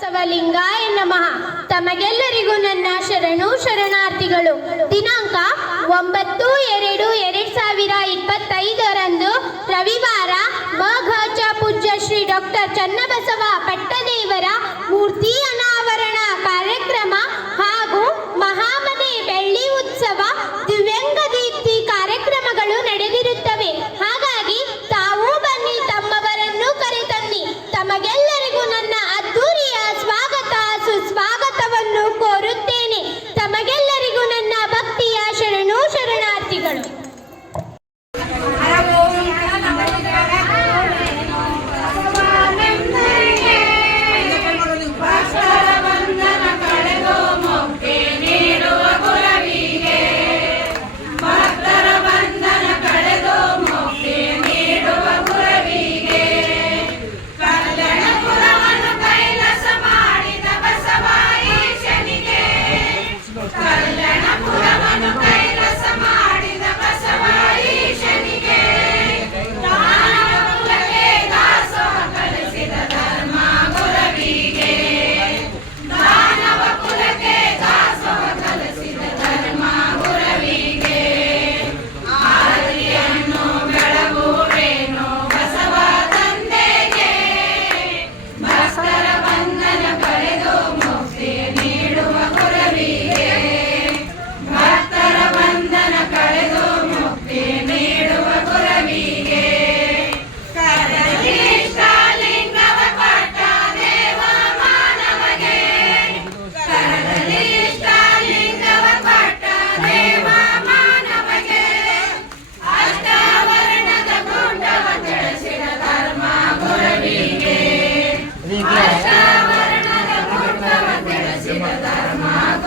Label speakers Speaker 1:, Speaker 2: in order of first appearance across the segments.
Speaker 1: ಬಸವಲಿಂಗಾಯ ನಮಃ. ತಮಗೆಲ್ಲರಿಗೂ ನನ್ನ ಶರಣು ಶರಣಾರ್ಥಿಗಳು. ದಿನಾಂಕ ಒಂಬತ್ತು ಎರಡು ಎರಡ್ ಸಾವಿರ ಇಪ್ಪತ್ತೈದರಂದು ರವಿವಾರ ಮಘಚ ಪೂಜ್ಯ ಶ್ರೀ ಡಾಕ್ಟರ್ ಚನ್ನಬಸವ ಪಟ್ಟದೇವರ ಮೂರ್ತಿ ಅನಾವರಣ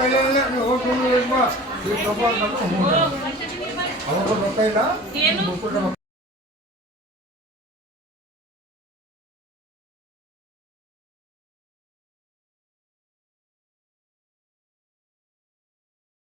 Speaker 2: ಇಲ್ಲ ಇಲ್ಲ ನೀವು ಹೋಗಿ ಯಜಮಾ ಈ ಕಬ್ಬ ಅವಾಗ ರೊಕ್ಕ ಇಲ್ಲ ಮುಕ್ಕುಟ ರೊಕ್ಕ